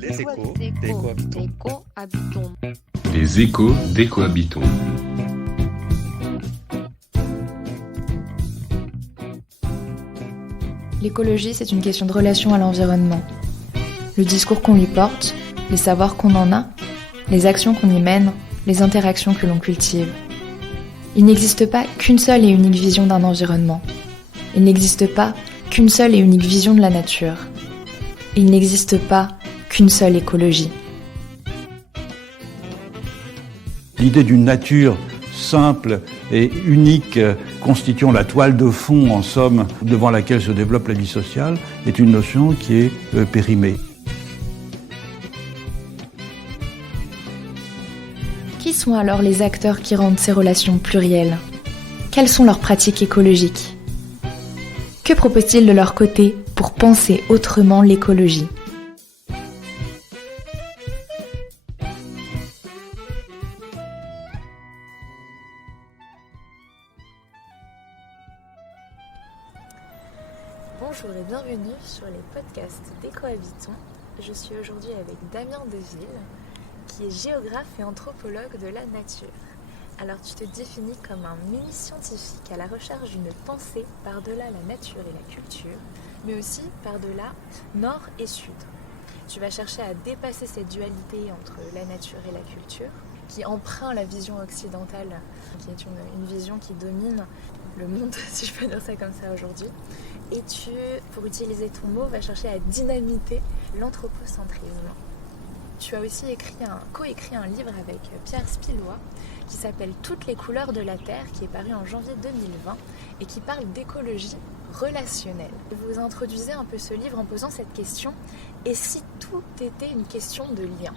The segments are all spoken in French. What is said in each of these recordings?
Les échos d'écohabitants. Les échos d'écohabitants. L'écologie, c'est une question de relation à l'environnement. Le discours qu'on lui porte, les savoirs qu'on en a, les actions qu'on y mène, les interactions que l'on cultive. Il n'existe pas qu'une seule et unique vision d'un environnement. Il n'existe pas qu'une seule et unique vision de la nature. Il n'existe pas qu'une seule écologie. L'idée d'une nature simple et unique, constituant la toile de fond, en somme, devant laquelle se développe la vie sociale, est une notion qui est périmée. Qui sont alors les acteurs qui rendent ces relations plurielles ? Quelles sont leurs pratiques écologiques ? Que proposent-ils de leur côté pour penser autrement l'écologie ? Bonjour et bienvenue sur les podcasts d'Écohabitants. Je suis aujourd'hui avec Damien Deville, qui est géographe et anthropologue de la nature. Alors tu te définis comme un mini-scientifique à la recherche d'une pensée par-delà la nature et la culture, mais aussi par-delà nord et sud. Tu vas chercher à dépasser cette dualité entre la nature et la culture, qui emprunte la vision occidentale, qui est une vision qui domine le monde, si je peux dire ça comme ça aujourd'hui. Et tu, pour utiliser ton mot, vas chercher à dynamiter l'anthropocentrisme. Tu as aussi coécrit un livre avec Pierre Spillois qui s'appelle « Toutes les couleurs de la Terre » qui est paru en janvier 2020 et qui parle d'écologie relationnelle. Vous introduisez un peu ce livre en posant cette question « Et si tout était une question de lien ?»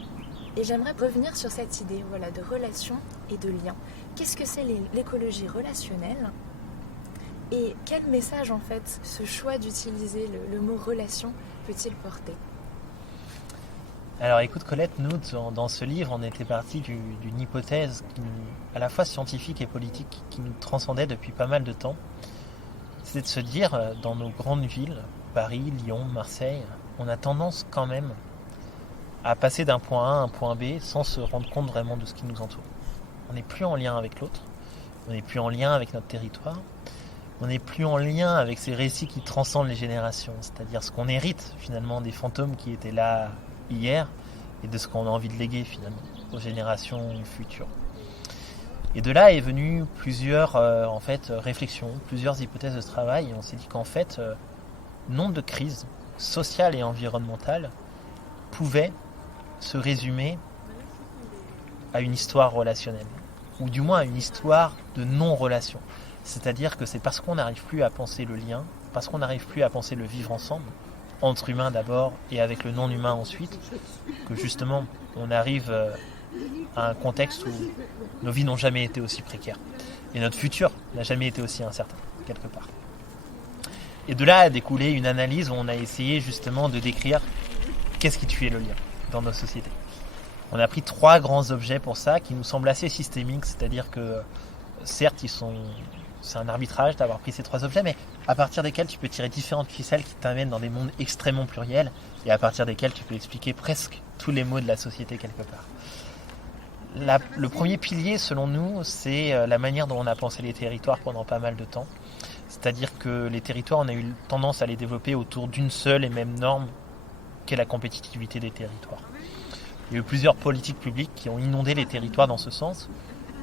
Et j'aimerais revenir sur cette idée de relation et de lien. Qu'est-ce que c'est l'écologie relationnelle ? Et quel message, en fait, ce choix d'utiliser le mot « relation » peut-il porter ? Alors écoute Colette, nous dans ce livre on était parti d'une hypothèse à la fois scientifique et politique qui nous transcendait depuis pas mal de temps. C'est de se dire, dans nos grandes villes, Paris, Lyon, Marseille, on a tendance quand même à passer d'un point A à un point B sans se rendre compte vraiment de ce qui nous entoure. On n'est plus en lien avec l'autre, on n'est plus en lien avec notre territoire, on n'est plus en lien avec ces récits qui transcendent les générations, c'est-à-dire ce qu'on hérite finalement des fantômes qui étaient là hier et de ce qu'on a envie de léguer finalement aux générations futures. Et de là est venu plusieurs réflexions, plusieurs hypothèses de travail et on s'est dit qu'en fait nombre de crises sociales et environnementales pouvaient se résumer à une histoire relationnelle ou du moins à une histoire de non-relation. C'est-à-dire que c'est parce qu'on n'arrive plus à penser le lien, parce qu'on n'arrive plus à penser le vivre ensemble, entre humains d'abord et avec le non-humain ensuite, que justement on arrive à un contexte où nos vies n'ont jamais été aussi précaires. Et notre futur n'a jamais été aussi incertain, quelque part. Et de là a découlé une analyse où on a essayé justement de décrire qu'est-ce qui tuait le lien dans nos sociétés. On a pris 3 grands objets pour ça qui nous semblent assez systémiques, c'est-à-dire que certes c'est un arbitrage d'avoir pris ces 3 objets, mais à partir desquels tu peux tirer différentes ficelles qui t'amènent dans des mondes extrêmement pluriels et à partir desquels tu peux expliquer presque tous les maux de la société quelque part. Le premier pilier, selon nous, c'est la manière dont on a pensé les territoires pendant pas mal de temps. C'est-à-dire que les territoires, on a eu tendance à les développer autour d'une seule et même norme qu'est la compétitivité des territoires. Il y a eu plusieurs politiques publiques qui ont inondé les territoires dans ce sens.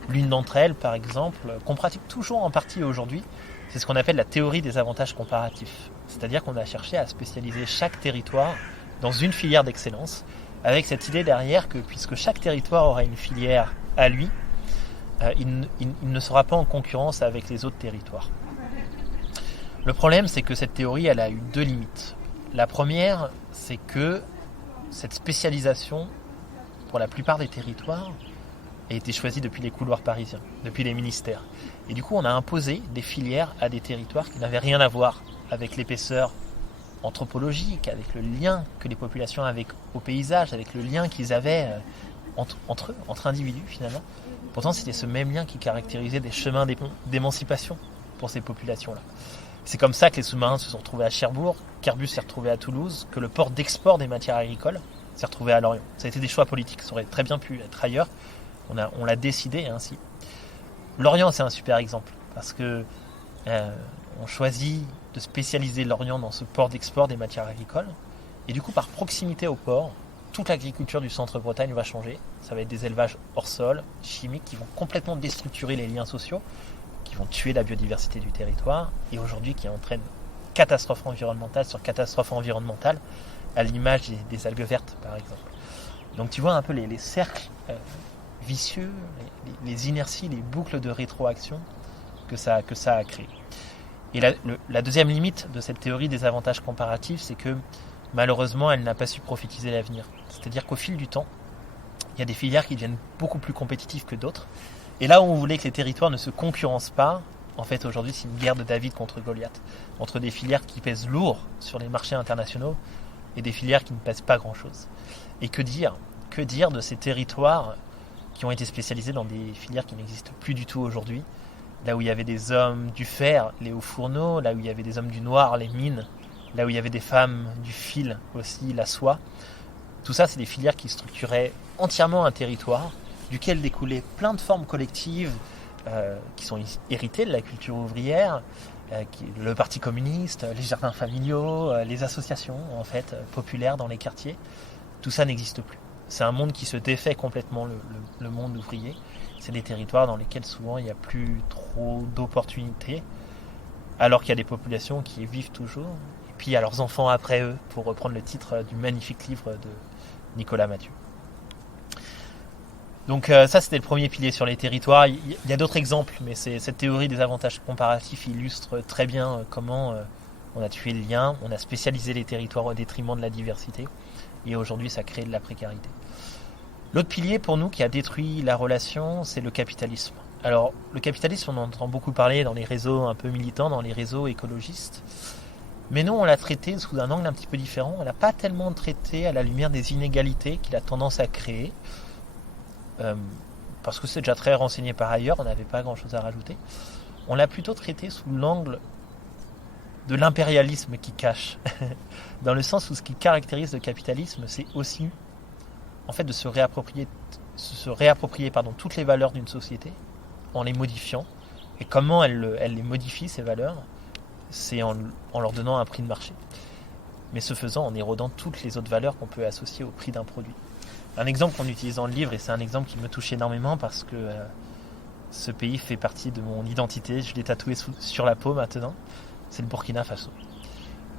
L'une d'entre elles, par exemple, qu'on pratique toujours en partie aujourd'hui, c'est ce qu'on appelle la théorie des avantages comparatifs. C'est-à-dire qu'on a cherché à spécialiser chaque territoire dans une filière d'excellence, avec cette idée derrière que puisque chaque territoire aura une filière à lui, il ne sera pas en concurrence avec les autres territoires. Le problème, c'est que cette théorie, elle a eu 2 limites. La première, c'est que cette spécialisation, pour la plupart des territoires, a été choisie depuis les couloirs parisiens, depuis les ministères. Et du coup, on a imposé des filières à des territoires qui n'avaient rien à voir avec l'épaisseur anthropologique, avec le lien que les populations avaient au paysage, avec le lien qu'ils avaient entre eux, entre individus finalement. Pourtant, c'était ce même lien qui caractérisait des chemins d'émancipation pour ces populations-là. C'est comme ça que les sous-marins se sont retrouvés à Cherbourg, qu'Airbus s'est retrouvé à Toulouse, que le port d'export des matières agricoles s'est retrouvé à Lorient. Ça a été des choix politiques, ça aurait très bien pu être ailleurs. On l'a décidé ainsi. Lorient, c'est un super exemple, parce que on choisit de spécialiser Lorient dans ce port d'export des matières agricoles, et du coup, par proximité au port, toute l'agriculture du centre-Bretagne va changer. Ça va être des élevages hors sol, chimiques, qui vont complètement déstructurer les liens sociaux, qui vont tuer la biodiversité du territoire, et aujourd'hui qui entraînent catastrophe environnementale sur catastrophe environnementale, à l'image des algues vertes, par exemple. Donc tu vois un peu les cercles vicieux, les inerties, les boucles de rétroaction que ça a créé. Et la deuxième limite de cette théorie des avantages comparatifs, c'est que malheureusement, elle n'a pas su prophétiser l'avenir. C'est-à-dire qu'au fil du temps, il y a des filières qui deviennent beaucoup plus compétitives que d'autres. Et là où on voulait que les territoires ne se concurrencent pas, en fait aujourd'hui c'est une guerre de David contre Goliath, entre des filières qui pèsent lourd sur les marchés internationaux et des filières qui ne pèsent pas grand-chose. Et que dire de ces territoires qui ont été spécialisés dans des filières qui n'existent plus du tout aujourd'hui, là où il y avait des hommes du fer, les hauts fourneaux, là où il y avait des hommes du noir, les mines, là où il y avait des femmes du fil aussi, la soie. Tout ça, c'est des filières qui structuraient entièrement un territoire, duquel découlaient plein de formes collectives qui sont héritées de la culture ouvrière, le Parti communiste, les jardins familiaux, les associations en fait populaires dans les quartiers. Tout ça n'existe plus. C'est un monde qui se défait complètement, le monde ouvrier. C'est des territoires dans lesquels souvent il n'y a plus trop d'opportunités, alors qu'il y a des populations qui y vivent toujours. Et puis il y a leurs enfants après eux, pour reprendre le titre du magnifique livre de Nicolas Mathieu. Donc ça, c'était le premier pilier sur les territoires. Il y a d'autres exemples, mais cette théorie des avantages comparatifs illustre très bien comment on a tué le lien, on a spécialisé les territoires au détriment de la diversité, et aujourd'hui ça crée de la précarité. L'autre pilier pour nous qui a détruit la relation, c'est le capitalisme. Alors le capitalisme, on en entend beaucoup parler dans les réseaux un peu militants, dans les réseaux écologistes, mais nous on l'a traité sous un angle un petit peu différent. On l'a pas tellement traité à la lumière des inégalités qu'il a tendance à créer, parce que c'est déjà très renseigné par ailleurs, on n'avait pas grand chose à rajouter. On l'a plutôt traité sous l'angle de l'impérialisme qui cache, dans le sens où ce qui caractérise le capitalisme, c'est aussi en fait de se réapproprier toutes les valeurs d'une société en les modifiant. Et comment elle les modifie, ces valeurs, c'est en leur donnant un prix de marché, mais ce faisant en érodant toutes les autres valeurs qu'on peut associer au prix d'un produit. Un exemple qu'on utilise dans le livre, et c'est un exemple qui me touche énormément parce que ce pays fait partie de mon identité, je l'ai tatoué sur la peau maintenant, c'est le Burkina Faso.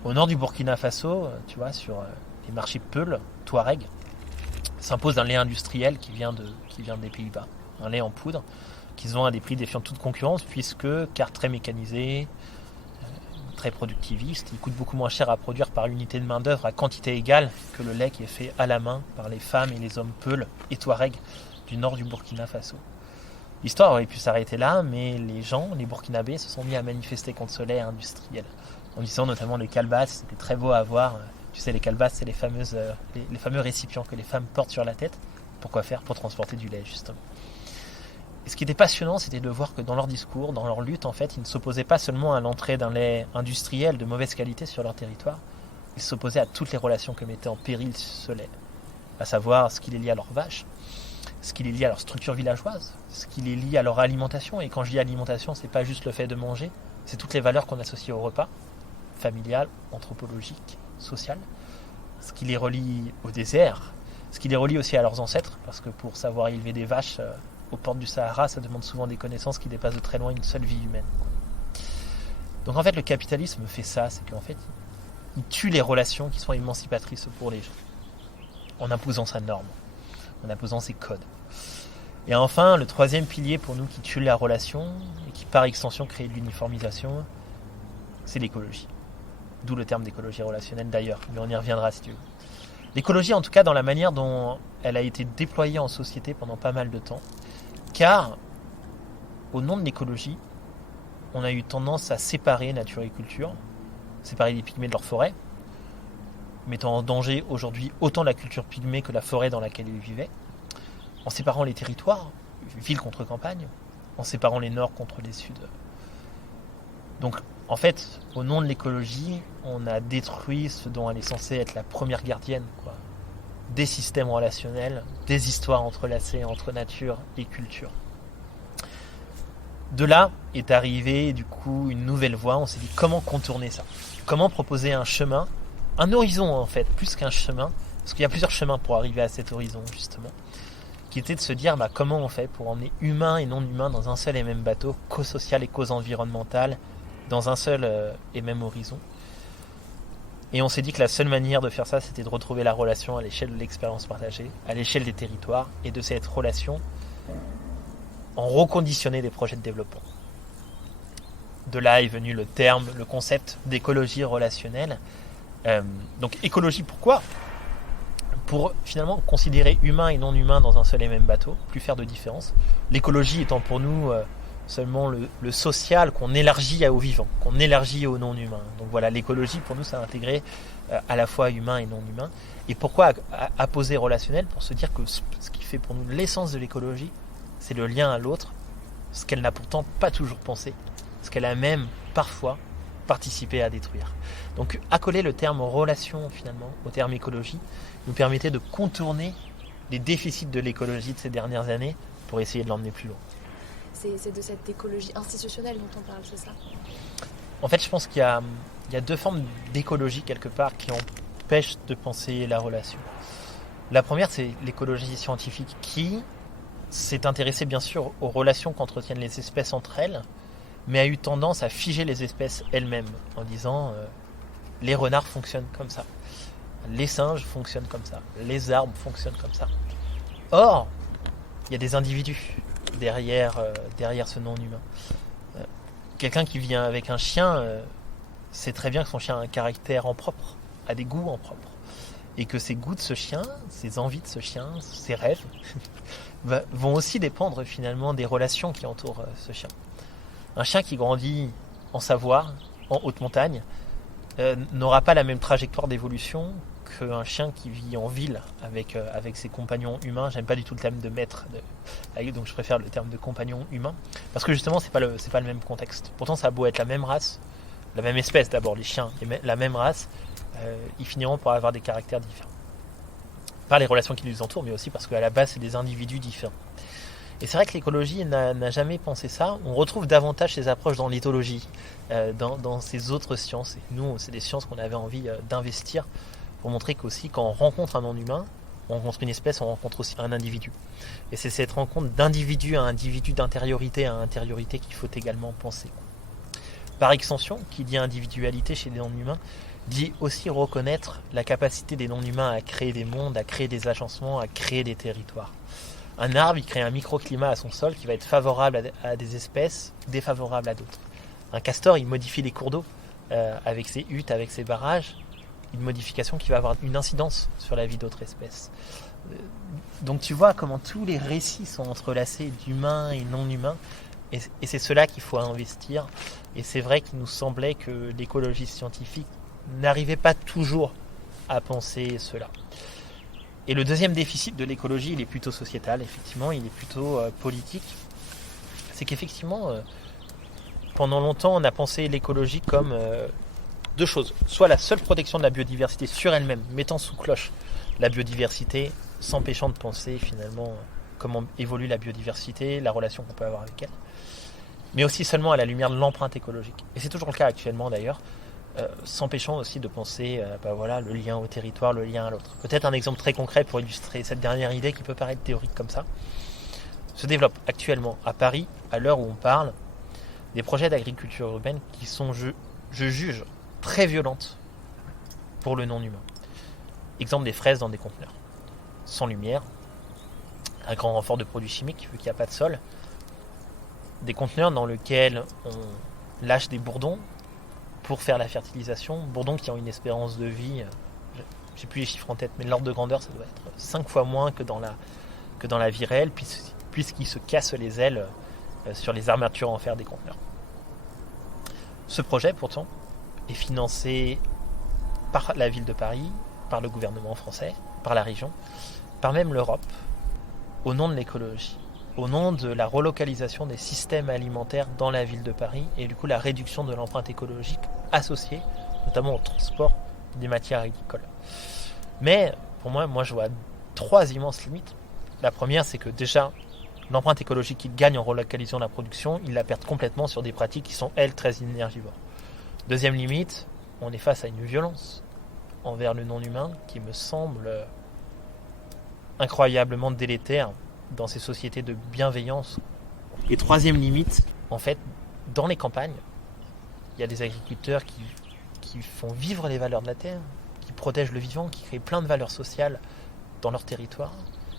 Au nord du Burkina Faso, tu vois, sur les marchés Peul, Touareg, s'impose un lait industriel qui vient des Pays-Bas, un lait en poudre, qui se vend à des prix défiant toute concurrence, car très mécanisé, très productiviste, il coûte beaucoup moins cher à produire par unité de main d'œuvre à quantité égale que le lait qui est fait à la main par les femmes et les hommes Peul et Touareg du nord du Burkina Faso. L'histoire aurait pu s'arrêter là, mais les Burkinabés se sont mis à manifester contre ce lait industriel, en disant notamment les calebasses, c'était très beau à voir. Tu sais, les calebasses, c'est les fameux récipients que les femmes portent sur la tête. Pourquoi faire ? Pour transporter du lait, justement. Et ce qui était passionnant, c'était de voir que dans leur discours, dans leur lutte, en fait, ils ne s'opposaient pas seulement à l'entrée d'un lait industriel de mauvaise qualité sur leur territoire, ils s'opposaient à toutes les relations que mettait en péril ce lait, à savoir ce qui les lie à leurs vaches, ce qui les lie à leur structure villageoise, ce qui les lie à leur alimentation. Et quand je dis alimentation, c'est pas juste le fait de manger, c'est toutes les valeurs qu'on associe au repas, familial, anthropologique, social, ce qui les relie au désert, ce qui les relie aussi à leurs ancêtres, parce que pour savoir élever des vaches aux portes du Sahara, ça demande souvent des connaissances qui dépassent de très loin une seule vie humaine. Donc en fait, le capitalisme fait ça, c'est qu'en fait, il tue les relations qui sont émancipatrices pour les gens, en imposant sa norme, en imposant ses codes. Et enfin, le troisième pilier pour nous qui tue la relation, et qui par extension crée de l'uniformisation, c'est l'écologie. D'où le terme d'écologie relationnelle d'ailleurs, mais on y reviendra si tu veux. L'écologie, en tout cas, dans la manière dont elle a été déployée en société pendant pas mal de temps, car au nom de l'écologie, on a eu tendance à séparer nature et culture, séparer les pygmées de leur forêt, mettant en danger aujourd'hui autant la culture pygmée que la forêt dans laquelle ils vivaient, en séparant les territoires, ville contre campagne, en séparant les nords contre les suds. Donc, en fait, au nom de l'écologie, on a détruit ce dont elle est censée être la première gardienne, des systèmes relationnels, des histoires entrelacées entre nature et culture. De là est arrivée du coup une nouvelle voie. On s'est dit comment contourner ça, comment proposer un chemin, un horizon en fait, plus qu'un chemin, parce qu'il y a plusieurs chemins pour arriver à cet horizon justement, qui était de se dire comment on fait pour emmener humains et non humains dans un seul et même bateau, cause sociale et cause environnementale, dans un seul et même horizon. Et on s'est dit que la seule manière de faire ça, c'était de retrouver la relation à l'échelle de l'expérience partagée, à l'échelle des territoires, et de cette relation en reconditionner des projets de développement. De là est venu le terme, le concept d'écologie relationnelle. Donc écologie, pourquoi ? Pour finalement considérer humain et non humain dans un seul et même bateau, plus faire de différence. L'écologie étant pour nous seulement le social qu'on élargit au vivant, qu'on élargit au non humain. Donc voilà, l'écologie pour nous, ça a intégré à la fois humain et non humain. Et pourquoi apposer relationnel ? Pour se dire que ce qui fait pour nous l'essence de l'écologie, c'est le lien à l'autre, ce qu'elle n'a pourtant pas toujours pensé, ce qu'elle a même parfois participé à détruire. Donc accoler le terme relation finalement au terme écologie nous permettait de contourner les déficits de l'écologie de ces dernières années pour essayer de l'emmener plus loin. C'est de cette écologie institutionnelle dont on parle, c'est ça ? En fait, je pense qu'il y a deux formes d'écologie quelque part qui empêchent de penser la relation. La première, c'est l'écologie scientifique qui s'est intéressée bien sûr aux relations qu'entretiennent les espèces entre elles, mais a eu tendance à figer les espèces elles-mêmes en disant les renards fonctionnent comme ça, les singes fonctionnent comme ça, les arbres fonctionnent comme ça. Or, il y a des individus derrière ce non-humain. Quelqu'un qui vient avec un chien sait très bien que son chien a un caractère en propre, a des goûts en propre, et que ses goûts de ce chien, ses envies de ce chien, ses rêves vont aussi dépendre finalement des relations qui entourent ce chien. Un chien qui grandit en Savoie, en haute montagne, n'aura pas la même trajectoire d'évolution qu'un chien qui vit en ville avec ses compagnons humains. J'aime pas du tout le terme de maître, donc je préfère le terme de compagnon humain, parce que justement c'est pas le même contexte. Pourtant ça a beau être la même race, la même espèce d'abord, les chiens, la même race, ils finiront par avoir des caractères différents. Par les relations qui les entourent, mais aussi parce qu'à la base c'est des individus différents. Et c'est vrai que l'écologie n'a jamais pensé ça. On retrouve davantage ces approches dans l'éthologie, dans ces autres sciences. Et nous, c'est des sciences qu'on avait envie d'investir pour montrer qu'aussi, quand on rencontre un non-humain, on rencontre une espèce, on rencontre aussi un individu. Et c'est cette rencontre d'individu à individu, d'intériorité à intériorité qu'il faut également penser. Par extension, qui dit individualité chez les non-humains, dit aussi reconnaître la capacité des non-humains à créer des mondes, à créer des agencements, à créer des territoires. Un arbre, il crée un microclimat à son sol qui va être favorable à des espèces, défavorable à d'autres. Un castor, il modifie les cours d'eau avec ses huttes, avec ses barrages, une modification qui va avoir une incidence sur la vie d'autres espèces. Donc tu vois comment tous les récits sont entrelacés d'humains et non-humains, et c'est cela qu'il faut investir. Et c'est vrai qu'il nous semblait que l'écologie scientifique n'arrivait pas toujours à penser cela. Et le deuxième déficit de l'écologie, il est plutôt sociétal, effectivement, il est plutôt politique. C'est qu'effectivement, pendant longtemps, on a pensé l'écologie comme deux choses. Soit la seule protection de la biodiversité sur elle-même, mettant sous cloche la biodiversité, s'empêchant de penser finalement comment évolue la biodiversité, la relation qu'on peut avoir avec elle. Mais aussi seulement à la lumière de l'empreinte écologique. Et c'est toujours le cas actuellement d'ailleurs. S'empêchant aussi de penser le lien au territoire, le lien à l'autre. Peut-être un exemple très concret pour illustrer cette dernière idée qui peut paraître théorique comme ça. Se développe actuellement à Paris, à l'heure où on parle, des projets d'agriculture urbaine qui sont, je juge, très violentes pour le non-humain. Exemple des fraises dans des conteneurs. Sans lumière, un grand renfort de produits chimiques vu qu'il n'y a pas de sol, des conteneurs dans lesquels on lâche des bourdons pour faire la fertilisation, bourdons qui ont une espérance de vie, j'ai plus les chiffres en tête, mais l'ordre de grandeur, ça doit être 5 fois moins que dans la vie réelle, puisqu'ils se cassent les ailes sur les armatures en fer des conteneurs. Ce projet, pourtant, est financé par la ville de Paris, par le gouvernement français, par la région, par même l'Europe, au nom de l'écologie, au nom de la relocalisation des systèmes alimentaires dans la ville de Paris et du coup la réduction de l'empreinte écologique associée notamment au transport des matières agricoles. Mais pour moi, je vois 3 immenses limites. La première, c'est que déjà, l'empreinte écologique qu'il gagne en relocalisant la production, il la perd complètement sur des pratiques qui sont, elles, très énergivores. Deuxième limite, on est face à une violence envers le non-humain qui me semble incroyablement délétère dans ces sociétés de bienveillance. Et troisième limite, en fait, dans les campagnes, il y a des agriculteurs qui font vivre les valeurs de la terre, qui protègent le vivant, qui créent plein de valeurs sociales dans leur territoire,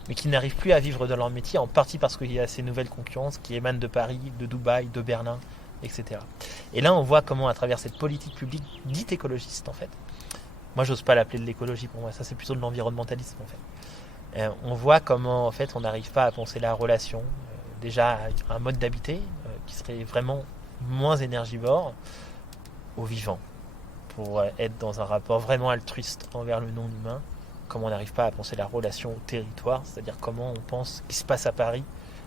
mais qui n'arrivent plus à vivre dans leur métier, en partie parce qu'il y a ces nouvelles concurrences qui émanent de Paris, de Dubaï, de Berlin, etc. Et là, on voit comment, à travers cette politique publique dite écologiste, en fait, moi, j'ose pas l'appeler de l'écologie pour moi, ça c'est plutôt de l'environnementalisme, en fait. On voit comment, en fait, on n'arrive pas à penser la relation, déjà à un mode d'habiter qui serait vraiment moins énergivore au vivant, pour être dans un rapport vraiment altruiste envers le non-humain, comment on n'arrive pas à penser la relation au territoire, c'est-à-dire comment on pense ce qui se passe à Paris,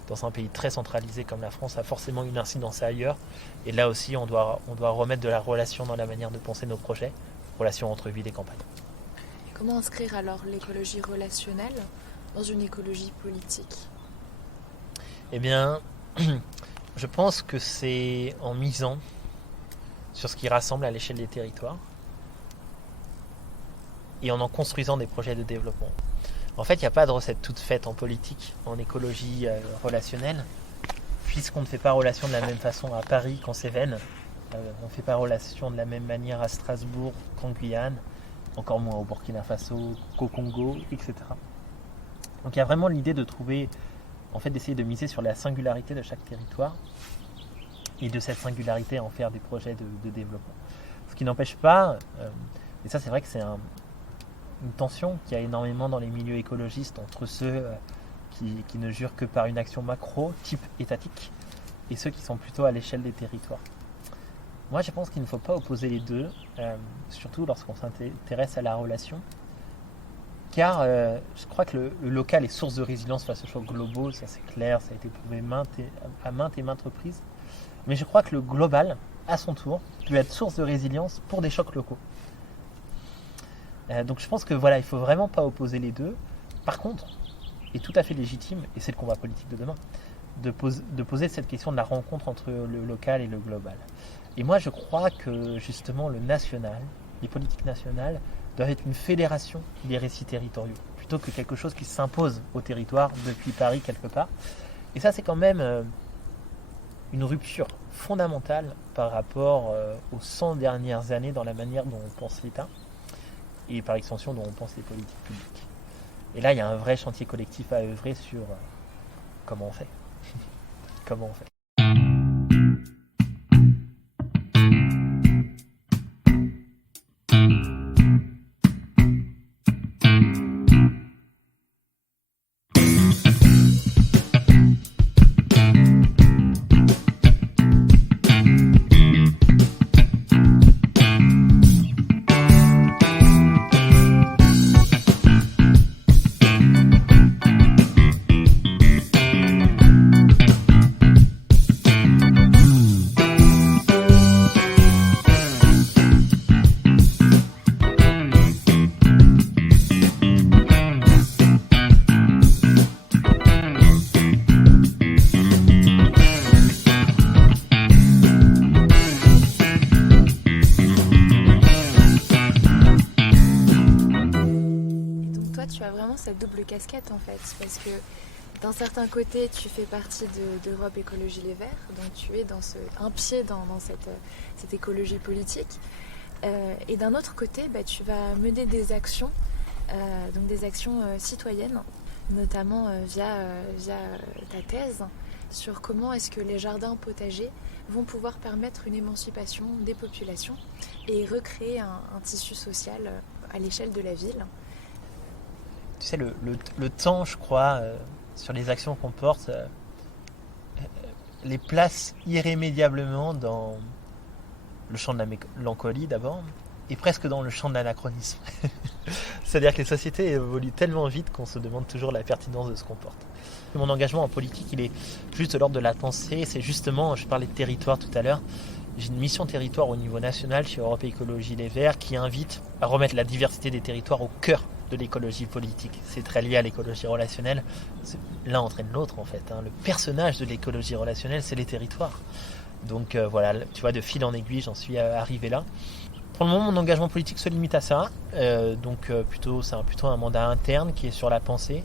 dans un pays très centralisé comme la France, a forcément une incidence ailleurs. Et là aussi, on doit remettre de la relation dans la manière de penser nos projets, relation entre ville et campagne. Comment inscrire alors l'écologie relationnelle dans une écologie politique ? Eh bien, je pense que c'est en misant sur ce qui rassemble à l'échelle des territoires et en construisant des projets de développement. En fait, il n'y a pas de recette toute faite en politique, en écologie relationnelle, puisqu'on ne fait pas relation de la même façon à Paris qu'en Cévennes, on ne fait pas relation de la même manière à Strasbourg qu'en Guyane, encore moins au Burkina Faso, qu'au Congo, etc. Donc il y a vraiment l'idée de trouver, en fait, d'essayer de miser sur la singularité de chaque territoire et de cette singularité en faire des projets de développement. Ce qui n'empêche pas, et ça c'est vrai que c'est une tension qu'il y a énormément dans les milieux écologistes entre ceux qui ne jurent que par une action macro, type étatique, et ceux qui sont plutôt à l'échelle des territoires. Moi je pense qu'il ne faut pas opposer les deux, surtout lorsqu'on s'intéresse à la relation, car je crois que le local est source de résilience face aux chocs globaux, ça c'est clair, ça a été prouvé à maintes et maintes reprises. Mais je crois que le global, à son tour, peut être source de résilience pour des chocs locaux. Donc je pense que voilà, il ne faut vraiment pas opposer les deux. Par contre, est tout à fait légitime, et c'est le combat politique de demain, de poser cette question de la rencontre entre le local et le global. Et moi je crois que justement le national, les politiques nationales, doivent être une fédération des récits territoriaux, plutôt que quelque chose qui s'impose au territoire depuis Paris quelque part. Et ça c'est quand même une rupture fondamentale par rapport aux 100 dernières années dans la manière dont on pense l'État et par extension dont on pense les politiques publiques. Et là, il y a un vrai chantier collectif à œuvrer sur comment on fait. Comment on fait. Cette double casquette en fait, parce que d'un certain côté tu fais partie d'Europe Écologie Les Verts, donc tu es un pied dans cette écologie politique, et d'un autre côté tu vas mener des actions, donc des actions citoyennes, notamment via ta thèse sur comment est-ce que les jardins potagers vont pouvoir permettre une émancipation des populations et recréer un tissu social à l'échelle de la ville. Tu sais, le temps, je crois, sur les actions qu'on porte, les place irrémédiablement dans le champ de la mélancolie d'abord, et presque dans le champ de l'anachronisme. C'est-à-dire que les sociétés évoluent tellement vite qu'on se demande toujours la pertinence de ce qu'on porte. Mon engagement en politique, il est juste de l'ordre de la pensée. C'est justement, je parlais de territoire tout à l'heure, j'ai une mission territoire au niveau national chez Europe Écologie Les Verts qui invite à remettre la diversité des territoires au cœur de l'écologie politique. C'est très lié à l'écologie relationnelle. L'un entraîne l'autre, en fait. Le personnage de l'écologie relationnelle, c'est les territoires. Donc voilà, tu vois, de fil en aiguille, j'en suis arrivé là. Pour le moment, mon engagement politique se limite à ça. C'est plutôt un mandat interne qui est sur la pensée.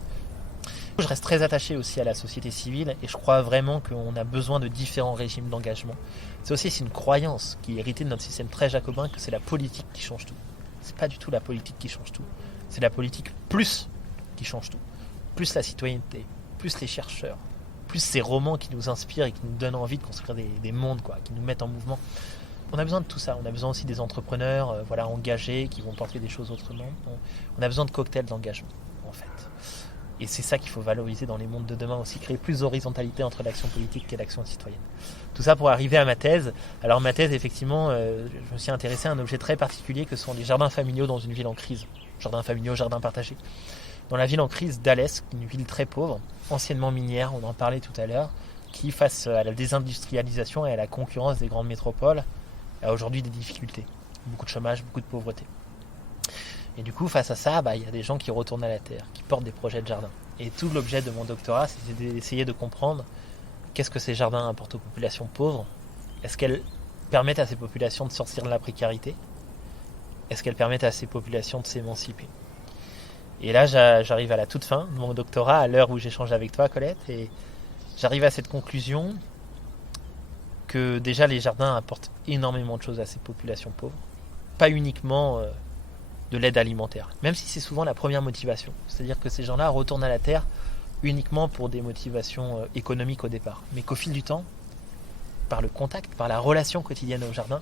Je reste très attaché aussi à la société civile et je crois vraiment qu'on a besoin de différents régimes d'engagement. C'est une croyance qui est héritée de notre système très jacobin que c'est la politique qui change tout. C'est pas du tout la politique qui change tout. C'est la politique plus qui change tout. Plus la citoyenneté, plus les chercheurs, plus ces romans qui nous inspirent et qui nous donnent envie de construire des mondes, qui nous mettent en mouvement. On a besoin de tout ça. On a besoin aussi des entrepreneurs engagés qui vont porter des choses autrement. On a besoin de cocktails d'engagement, en fait. Et c'est ça qu'il faut valoriser dans les mondes de demain aussi, créer plus d'horizontalité entre l'action politique et l'action citoyenne. Tout ça pour arriver à ma thèse. Alors ma thèse, effectivement, je me suis intéressé à un objet très particulier que sont les jardins familiaux dans une ville en crise. Jardins familiaux, jardins partagés. Dans la ville en crise d'Alès, une ville très pauvre, anciennement minière, on en parlait tout à l'heure, qui face à la désindustrialisation et à la concurrence des grandes métropoles, a aujourd'hui des difficultés. Beaucoup de chômage, beaucoup de pauvreté. Et du coup, face à ça, il y a des gens qui retournent à la terre, qui portent des projets de jardin. Et tout l'objet de mon doctorat, c'était d'essayer de comprendre qu'est-ce que ces jardins apportent aux populations pauvres. Est-ce qu'elles permettent à ces populations de sortir de la précarité ? Est-ce qu'elles permettent à ces populations de s'émanciper ? Et là, j'arrive à la toute fin de mon doctorat, à l'heure où j'échange avec toi, Colette, et j'arrive à cette conclusion que déjà les jardins apportent énormément de choses à ces populations pauvres. Pas uniquement de l'aide alimentaire, même si c'est souvent la première motivation. C'est-à-dire que ces gens-là retournent à la terre uniquement pour des motivations économiques au départ. Mais qu'au fil du temps, par le contact, par la relation quotidienne au jardin,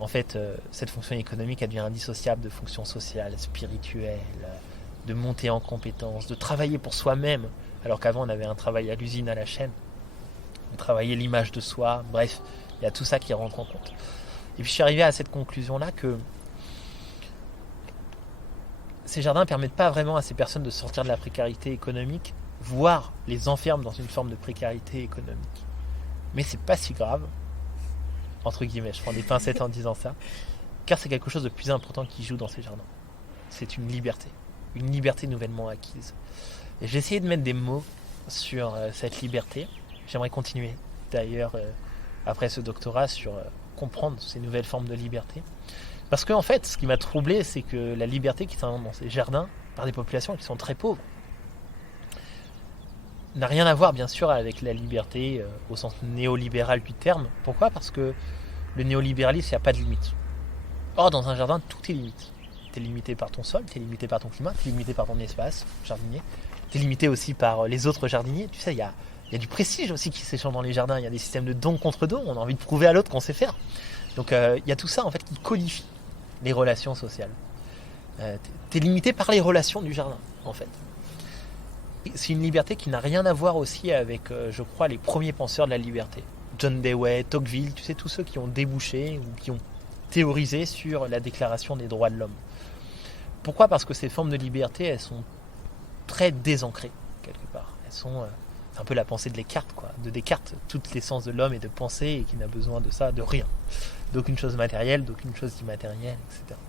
en fait, cette fonction économique, elle devient indissociable de fonctions sociales, spirituelles, de monter en compétences, de travailler pour soi-même, alors qu'avant on avait un travail à l'usine, à la chaîne. On travaillait l'image de soi, bref, il y a tout ça qui rentre en compte. Et puis je suis arrivé à cette conclusion-là que ces jardins ne permettent pas vraiment à ces personnes de sortir de la précarité économique, voire les enferment dans une forme de précarité économique. Mais c'est pas si grave, entre guillemets, je prends des pincettes en disant ça, car c'est quelque chose de plus important qui joue dans ces jardins. C'est une liberté nouvellement acquise. Et j'ai essayé de mettre des mots sur cette liberté. J'aimerais continuer d'ailleurs après ce doctorat sur comprendre ces nouvelles formes de liberté. Parce qu'en fait, ce qui m'a troublé, c'est que la liberté qui s'invente dans ces jardins par des populations qui sont très pauvres n'a rien à voir bien sûr avec la liberté au sens néolibéral du terme. Pourquoi ? Parce que le néolibéralisme, il n'y a pas de limite. Or, dans un jardin, tout est limite. Tu es limité par ton sol, tu es limité par ton climat, tu es limité par ton espace jardinier, tu es limité aussi par les autres jardiniers. Tu sais, il y a du prestige aussi qui s'échange dans les jardins, il y a des systèmes de don contre don, on a envie de prouver à l'autre qu'on sait faire. Donc il y a tout ça en fait qui codifie les relations sociales. Tu es limité par les relations du jardin en fait. C'est une liberté qui n'a rien à voir aussi avec, je crois, les premiers penseurs de la liberté. John Dewey, Tocqueville, tu sais, tous ceux qui ont débouché ou qui ont théorisé sur la déclaration des droits de l'homme. Pourquoi ? Parce que ces formes de liberté, elles sont très désancrées, quelque part. Elles sont... c'est un peu la pensée de Descartes, quoi. De Descartes, toute l'essence de l'homme est de penser et qui n'a besoin de ça, de rien. D'aucune chose matérielle, d'aucune chose immatérielle, etc.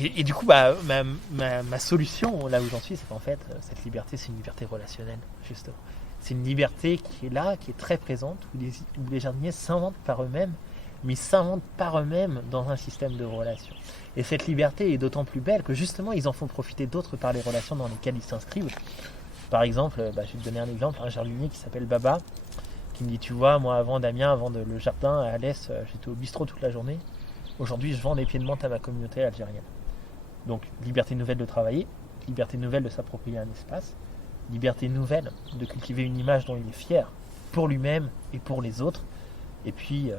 Et du coup, ma solution, là où j'en suis, c'est qu'en fait, cette liberté, c'est une liberté relationnelle, justement. C'est une liberté qui est là, qui est très présente, où les jardiniers s'inventent par eux-mêmes, mais ils s'inventent par eux-mêmes dans un système de relations. Et cette liberté est d'autant plus belle que justement, ils en font profiter d'autres par les relations dans lesquelles ils s'inscrivent. Par exemple, je vais te donner un exemple, un jardinier qui s'appelle Baba, qui me dit, tu vois, moi avant Damien, avant le jardin à Alès, j'étais au bistrot toute la journée. Aujourd'hui, je vends des pieds de menthe à ma communauté algérienne. Donc, liberté nouvelle de travailler, liberté nouvelle de s'approprier un espace, liberté nouvelle de cultiver une image dont il est fier, pour lui-même et pour les autres, et puis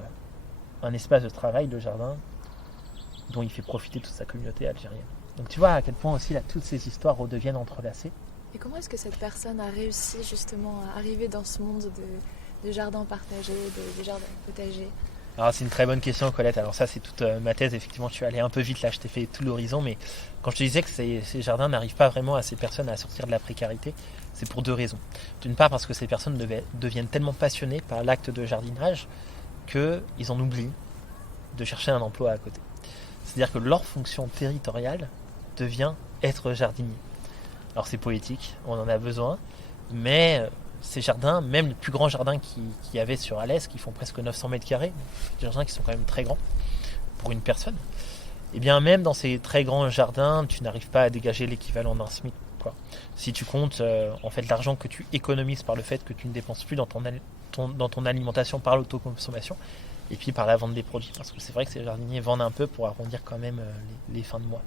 un espace de travail, le jardin, dont il fait profiter toute sa communauté algérienne. Donc tu vois à quel point aussi là, toutes ces histoires redeviennent entrelacées. Et comment est-ce que cette personne a réussi justement à arriver dans ce monde de jardins partagés, de jardins potagers ? Alors c'est une très bonne question, Colette. Alors ça c'est toute ma thèse, effectivement je suis allé un peu vite là, je t'ai fait tout l'horizon, mais quand je te disais que ces jardins n'arrivent pas vraiment à ces personnes à sortir de la précarité, c'est pour deux raisons. D'une part parce que ces personnes deviennent tellement passionnées par l'acte de jardinage qu'ils en oublient de chercher un emploi à côté. C'est-à-dire que leur fonction territoriale devient être jardinier. Alors c'est poétique, on en a besoin, mais ces jardins, même les plus grands jardins qu'il y avait sur Alès, qui font presque 900 mètres carrés, des jardins qui sont quand même très grands pour une personne, et bien même dans ces très grands jardins, tu n'arrives pas à dégager l'équivalent d'un SMIC, quoi. Si tu comptes en fait l'argent que tu économises par le fait que tu ne dépenses plus dans ton alimentation par l'autoconsommation, et puis par la vente des produits, parce que c'est vrai que ces jardiniers vendent un peu pour arrondir quand même les fins de mois.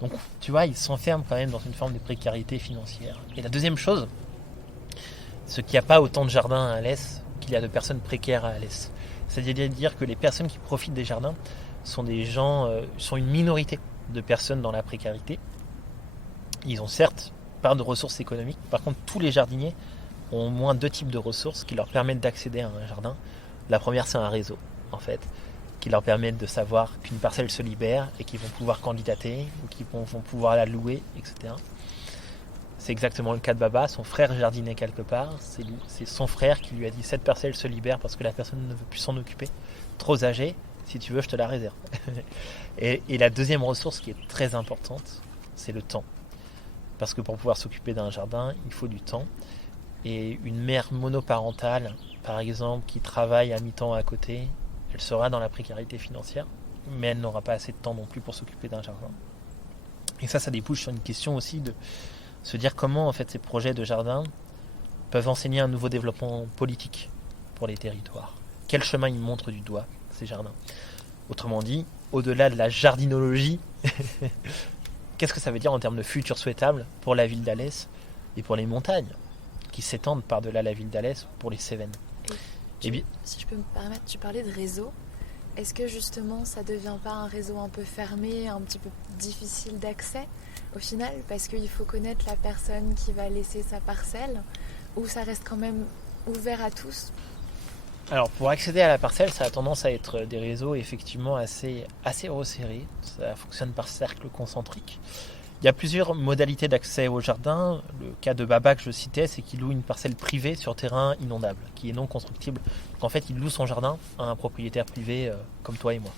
Donc tu vois, ils s'enferment quand même dans une forme de précarité financière. Et la deuxième chose, c'est qu'il n'y a pas autant de jardins à Alès qu'il y a de personnes précaires à Alès. C'est-à-dire que les personnes qui profitent des jardins sont des gens, sont une minorité de personnes dans la précarité. Ils ont certes pas de ressources économiques, par contre tous les jardiniers ont au moins 2 types de ressources qui leur permettent d'accéder à un jardin. La première, c'est un réseau, en fait, qui leur permettent de savoir qu'une parcelle se libère et qu'ils vont pouvoir candidater ou qu'ils vont pouvoir la louer, etc. C'est exactement le cas de Baba, son frère jardinait quelque part, c'est son frère qui lui a dit cette parcelle se libère parce que la personne ne veut plus s'en occuper, trop âgée, si tu veux je te la réserve. et la deuxième ressource qui est très importante, c'est le temps. Parce que pour pouvoir s'occuper d'un jardin, il faut du temps. Et une mère monoparentale, par exemple, qui travaille à mi-temps à côté, elle sera dans la précarité financière, mais elle n'aura pas assez de temps non plus pour s'occuper d'un jardin. Et ça débouche sur une question aussi de se dire comment en fait ces projets de jardin peuvent enseigner un nouveau développement politique pour les territoires. Quel chemin ils montrent du doigt, ces jardins. Autrement dit, au-delà de la jardinologie, qu'est-ce que ça veut dire en termes de futur souhaitable pour la ville d'Alès et pour les montagnes qui s'étendent par-delà la ville d'Alès pour les Cévennes. Si je peux me permettre, tu parlais de réseau. Est-ce que justement ça devient pas un réseau un peu fermé, un petit peu difficile d'accès au final, parce qu'il faut connaître la personne qui va laisser sa parcelle, ou ça reste quand même ouvert à tous? Alors pour accéder à la parcelle, ça a tendance à être des réseaux effectivement assez resserrés. Ça fonctionne par cercle concentrique. Il y a plusieurs modalités d'accès au jardin. Le cas de Baba que je citais, c'est qu'il loue une parcelle privée sur terrain inondable, qui est non constructible. Donc en fait, il loue son jardin à un propriétaire privé comme toi et moi.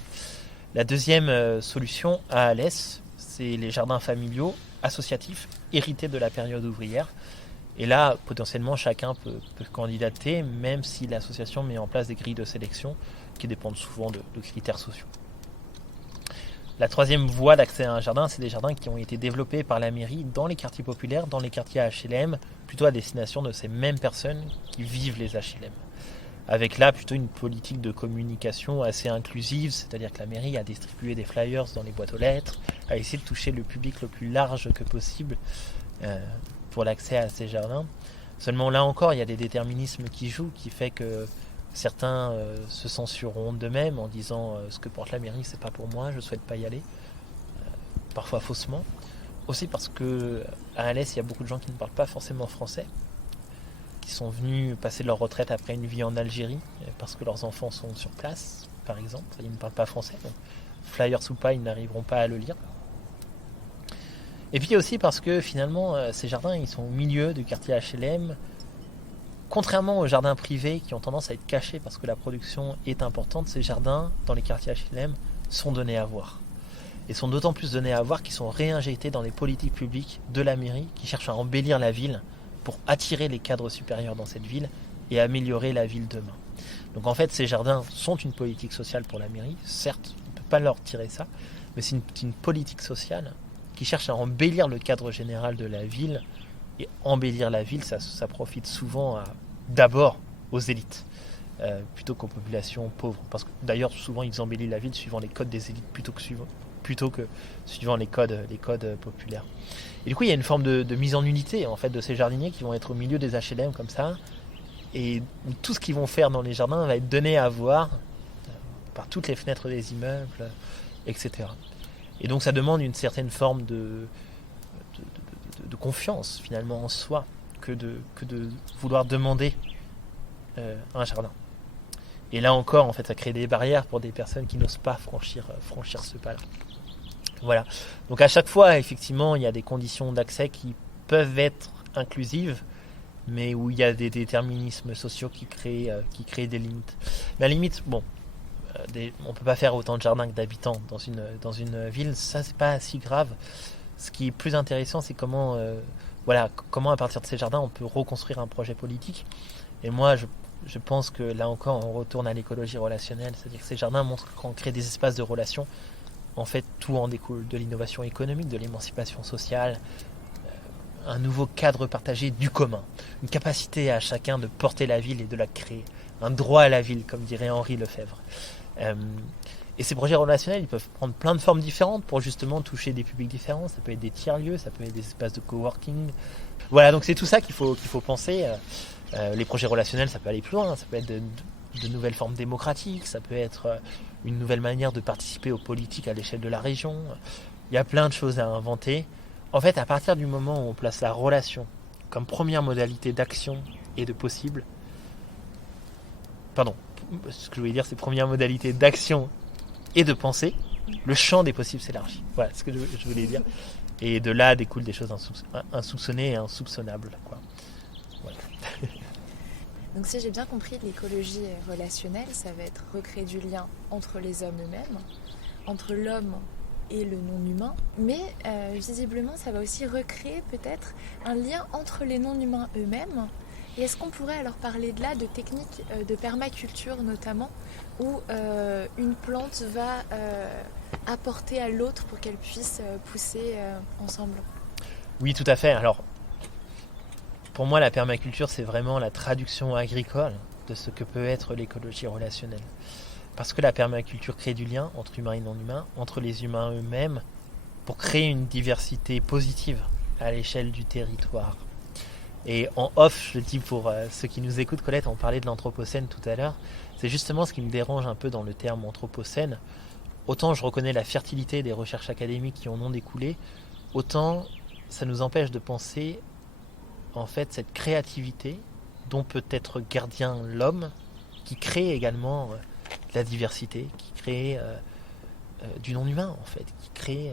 La deuxième solution à Alès, c'est les jardins familiaux associatifs hérités de la période ouvrière. Et là, potentiellement, chacun peut candidater, même si l'association met en place des grilles de sélection qui dépendent souvent de critères sociaux. La troisième voie d'accès à un jardin, c'est des jardins qui ont été développés par la mairie dans les quartiers populaires, dans les quartiers HLM, plutôt à destination de ces mêmes personnes qui vivent les HLM. Avec là plutôt une politique de communication assez inclusive, c'est-à-dire que la mairie a distribué des flyers dans les boîtes aux lettres, a essayé de toucher le public le plus large que possible pour l'accès à ces jardins. Seulement là encore, il y a des déterminismes qui jouent, qui fait que certains se censureront d'eux-mêmes en disant ce que porte la mairie, c'est pas pour moi, je souhaite pas y aller, parfois faussement. Aussi parce que à Alès, il y a beaucoup de gens qui ne parlent pas forcément français, qui sont venus passer leur retraite après une vie en Algérie, parce que leurs enfants sont sur place, par exemple, ils ne parlent pas français, donc flyers ou pas, ils n'arriveront pas à le lire. Et puis aussi parce que finalement, ces jardins, ils sont au milieu du quartier HLM, contrairement aux jardins privés qui ont tendance à être cachés parce que la production est importante, ces jardins dans les quartiers HLM sont donnés à voir. Et sont d'autant plus donnés à voir qu'ils sont réinjectés dans les politiques publiques de la mairie qui cherchent à embellir la ville pour attirer les cadres supérieurs dans cette ville et améliorer la ville demain. Donc en fait, ces jardins sont une politique sociale pour la mairie. Certes, on ne peut pas leur tirer ça, mais c'est une politique sociale qui cherche à embellir le cadre général de la ville. Et embellir la ville, ça profite souvent d'abord aux élites, plutôt qu'aux populations pauvres. Parce que d'ailleurs, souvent, ils embellissent la ville suivant les codes des élites plutôt que suivant les codes populaires. Et du coup, il y a une forme de mise en unité en fait, de ces jardiniers qui vont être au milieu des HLM comme ça. Et tout ce qu'ils vont faire dans les jardins va être donné à voir par toutes les fenêtres des immeubles, etc. Et donc, ça demande une certaine forme de confiance finalement en soi que de vouloir demander un jardin. Et là encore, en fait, ça crée des barrières pour des personnes qui n'osent pas franchir ce pas-là. Voilà. Donc à chaque fois, effectivement, il y a des conditions d'accès qui peuvent être inclusives, mais où il y a des déterminismes sociaux qui créent des limites. La limite, bon, on peut pas faire autant de jardins que d'habitants dans une ville, ça c'est pas si grave. Ce qui est plus intéressant, c'est comment à partir de ces jardins, on peut reconstruire un projet politique. Et moi, je pense que là encore, on retourne à l'écologie relationnelle, c'est-à-dire que ces jardins montrent que quand on crée des espaces de relation, en fait, tout en découle, de l'innovation économique, de l'émancipation sociale, un nouveau cadre partagé du commun, une capacité à chacun de porter la ville et de la créer, un droit à la ville, comme dirait Henri Lefebvre. Et ces projets relationnels, ils peuvent prendre plein de formes différentes pour justement toucher des publics différents. Ça peut être des tiers-lieux, ça peut être des espaces de coworking. Voilà, donc c'est tout ça qu'il faut penser. Les projets relationnels, ça peut aller plus loin. Ça peut être de nouvelles formes démocratiques, ça peut être une nouvelle manière de participer aux politiques à l'échelle de la région. Il y a plein de choses à inventer. En fait, à partir du moment où on place la relation comme première modalité d'action et de possible, ce que je voulais dire, c'est première modalité d'action et de pensée, le champ des possibles s'élargit. Voilà ce que je voulais dire. Et de là découlent des choses insoupçonnées et insoupçonnables, quoi. Voilà. Donc si j'ai bien compris, l'écologie relationnelle, ça va être recréer du lien entre les hommes eux-mêmes, entre l'homme et le non-humain, mais visiblement ça va aussi recréer peut-être un lien entre les non-humains eux-mêmes. Et est-ce qu'on pourrait alors parler de là de techniques de permaculture notamment, où une plante va apporter à l'autre pour qu'elle puisse pousser ensemble? Oui, tout à fait. Alors, pour moi, la permaculture, c'est vraiment la traduction agricole de ce que peut être l'écologie relationnelle. Parce que la permaculture crée du lien entre humains et non-humains, entre les humains eux-mêmes, pour créer une diversité positive à l'échelle du territoire. Et en off, je le dis pour ceux qui nous écoutent, Colette, on parlait de l'anthropocène tout à l'heure, c'est justement ce qui me dérange un peu dans le terme anthropocène. Autant je reconnais la fertilité des recherches académiques qui en ont découlé, autant ça nous empêche de penser en fait cette créativité dont peut être gardien l'homme, qui crée également la diversité, qui crée du non-humain en fait, qui crée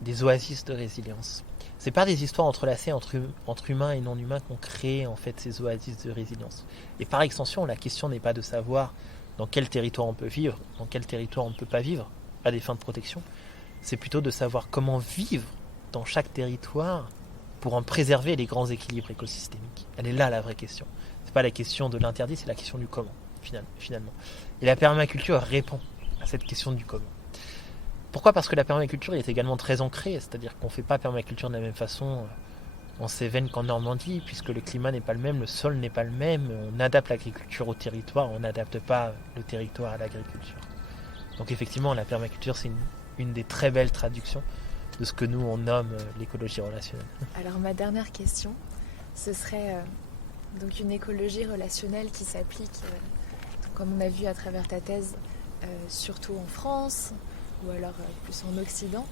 des oasis de résilience. C'est par des histoires entrelacées entre humains et non-humains qu'on crée en fait ces oasis de résilience. Et par extension, la question n'est pas de savoir dans quel territoire on peut vivre, dans quel territoire on ne peut pas vivre à des fins de protection. C'est plutôt de savoir comment vivre dans chaque territoire pour en préserver les grands équilibres écosystémiques. Elle est là la vraie question. C'est pas la question de l'interdit, c'est la question du comment finalement. Et la permaculture répond à cette question du comment. Pourquoi ? Parce que la permaculture est également très ancrée, c'est-à-dire qu'on ne fait pas permaculture de la même façon en Cévennes qu'en Normandie, puisque le climat n'est pas le même, le sol n'est pas le même, on adapte l'agriculture au territoire, on n'adapte pas le territoire à l'agriculture. Donc effectivement, la permaculture, c'est une des très belles traductions de ce que nous, on nomme l'écologie relationnelle. Alors ma dernière question, ce serait donc une écologie relationnelle qui s'applique, comme on a vu à travers ta thèse, surtout en France, ou alors plus en Occident.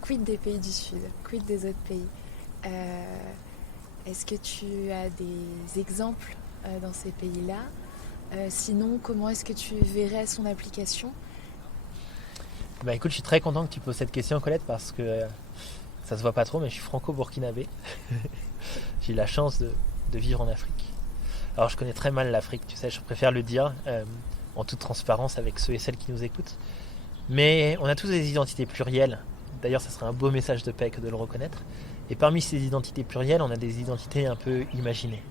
Quid des pays du Sud? Quid des autres pays? Est-ce que tu as des exemples dans ces pays-là? Sinon, comment est-ce que tu verrais son application? Écoute, je suis très content que tu poses cette question, Colette, parce que ça se voit pas trop, mais je suis franco-burkinabé. J'ai eu la chance de vivre en Afrique. Alors, je connais très mal l'Afrique, tu sais, je préfère le dire en toute transparence avec ceux et celles qui nous écoutent. Mais on a tous des identités plurielles. D'ailleurs, ça serait un beau message de paix que de le reconnaître. Et parmi ces identités plurielles, on a des identités un peu imaginées.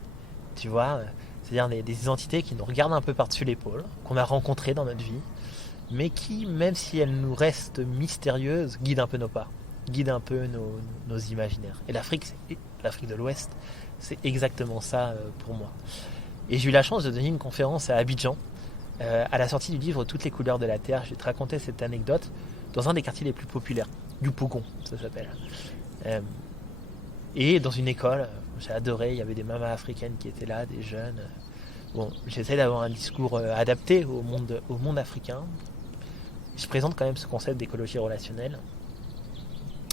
Tu vois, c'est-à-dire des identités qui nous regardent un peu par-dessus l'épaule, qu'on a rencontrées dans notre vie, mais qui, même si elles nous restent mystérieuses, guident un peu nos pas, guident un peu nos imaginaires. Et l'Afrique de l'Ouest, c'est exactement ça pour moi. Et j'ai eu la chance de donner une conférence à Abidjan, à la sortie du livre Toutes les couleurs de la Terre. Je vais te raconter cette anecdote dans un des quartiers les plus populaires, du Pougon, ça s'appelle. Et dans une école, j'ai adoré, il y avait des mamas africaines qui étaient là, des jeunes. Bon, j'essaie d'avoir un discours adapté au monde africain. Je présente quand même ce concept d'écologie relationnelle,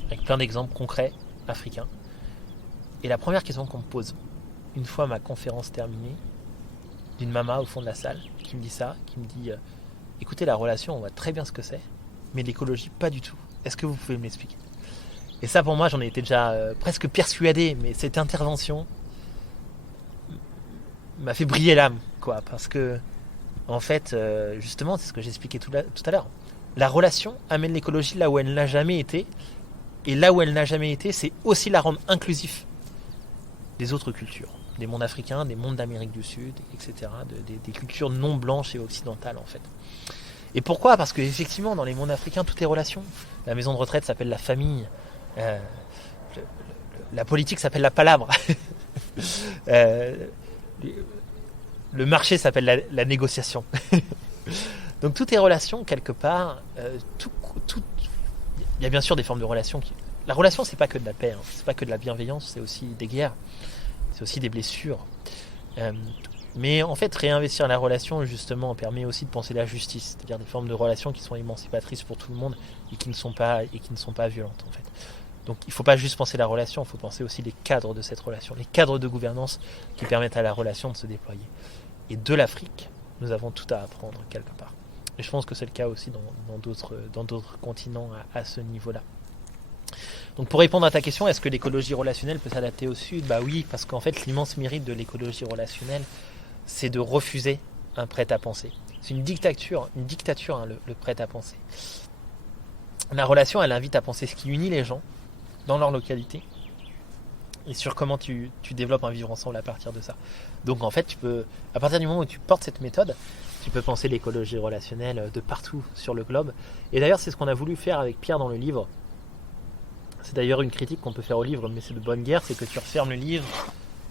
avec plein d'exemples concrets africains. Et la première question qu'on me pose, une fois ma conférence terminée, d'une maman au fond de la salle, qui me dit ça, qui me dit écoutez, la relation, on voit très bien ce que c'est, mais l'écologie, pas du tout. Est-ce que vous pouvez me l'expliquer? Et ça, pour moi, j'en ai été déjà presque persuadé, mais cette intervention m'a fait briller l'âme, quoi, parce que, en fait, justement, c'est ce que j'expliquais tout à l'heure. La relation amène l'écologie là où elle n'a jamais été, Et là où elle n'a jamais été, c'est aussi la rendre inclusif des autres cultures, des mondes africains, des mondes d'Amérique du Sud, etc., des cultures non blanches et occidentales en fait. Et pourquoi ? Parce qu'effectivement, dans les mondes africains, tout est relation. La maison de retraite s'appelle la famille, la politique s'appelle la palabre, le marché s'appelle la négociation. Donc tout est relation quelque part. Il y a bien sûr des formes de relations. La relation, c'est pas que de la paix, c'est pas que de la bienveillance, c'est aussi des guerres, c'est aussi des blessures. Mais en fait, réinvestir la relation, justement, permet aussi de penser la justice, c'est-à-dire des formes de relations qui sont émancipatrices pour tout le monde et qui ne sont pas violentes, en fait. Donc il ne faut pas juste penser la relation, il faut penser aussi les cadres de cette relation, les cadres de gouvernance qui permettent à la relation de se déployer. Et de l'Afrique, nous avons tout à apprendre quelque part. Et je pense que c'est le cas aussi dans d'autres continents à ce niveau-là. Donc pour répondre à ta question, est-ce que l'écologie relationnelle peut s'adapter au Sud ? Bah oui, parce qu'en fait l'immense mérite de l'écologie relationnelle, c'est de refuser un prêt-à-penser. C'est une dictature, le prêt-à-penser. La relation, elle invite à penser ce qui unit les gens dans leur localité et sur comment tu développes un vivre ensemble à partir de ça. Donc en fait, tu peux, à partir du moment où tu portes cette méthode, tu peux penser l'écologie relationnelle de partout sur le globe. Et d'ailleurs, c'est ce qu'on a voulu faire avec Pierre dans le livre. C'est d'ailleurs une critique qu'on peut faire au livre, mais c'est de bonne guerre, c'est que tu refermes le livre.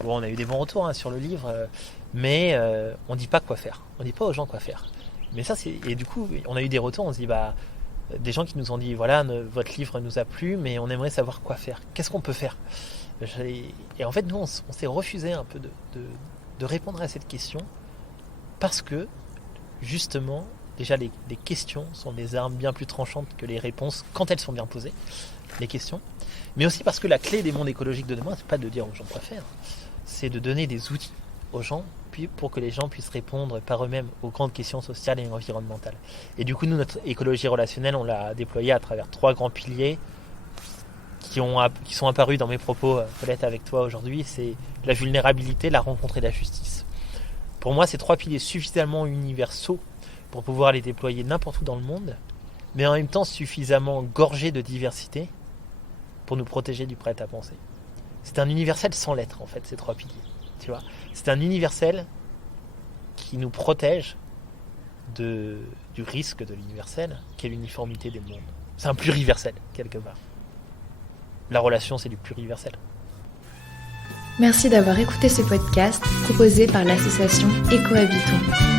Bon, on a eu des bons retours sur le livre, mais on ne dit pas quoi faire. On ne dit pas aux gens quoi faire. Mais ça, et du coup, on a eu des retours, on se dit, des gens qui nous ont dit, voilà, votre livre nous a plu, mais on aimerait savoir quoi faire. Qu'est-ce qu'on peut faire ? Et en fait, nous, on s'est refusé un peu de répondre à cette question, parce que, justement, déjà, les questions sont des armes bien plus tranchantes que les réponses, quand elles sont bien posées, les questions. Mais aussi parce que la clé des mondes écologiques de demain, c'est pas de dire aux gens quoi faire, c'est de donner des outils aux gens pour que les gens puissent répondre par eux-mêmes aux grandes questions sociales et environnementales. Et du coup, nous, notre écologie relationnelle, on l'a déployée à travers 3 grands piliers qui sont apparus dans mes propos, peut-être avec toi aujourd'hui. C'est la vulnérabilité, la rencontre et la justice. Pour moi, ces 3 piliers suffisamment universaux pour pouvoir les déployer n'importe où dans le monde, mais en même temps suffisamment gorgés de diversité pour nous protéger du prêt-à-penser. C'est un universel sans lettres, en fait, ces 3 piliers. Tu vois, c'est un universel qui nous protège du risque de l'universel, qui est l'uniformité des mondes. C'est un pluriversel, quelque part. La relation, c'est du pluriversel. Merci d'avoir écouté ce podcast proposé par l'association Ecohabitons.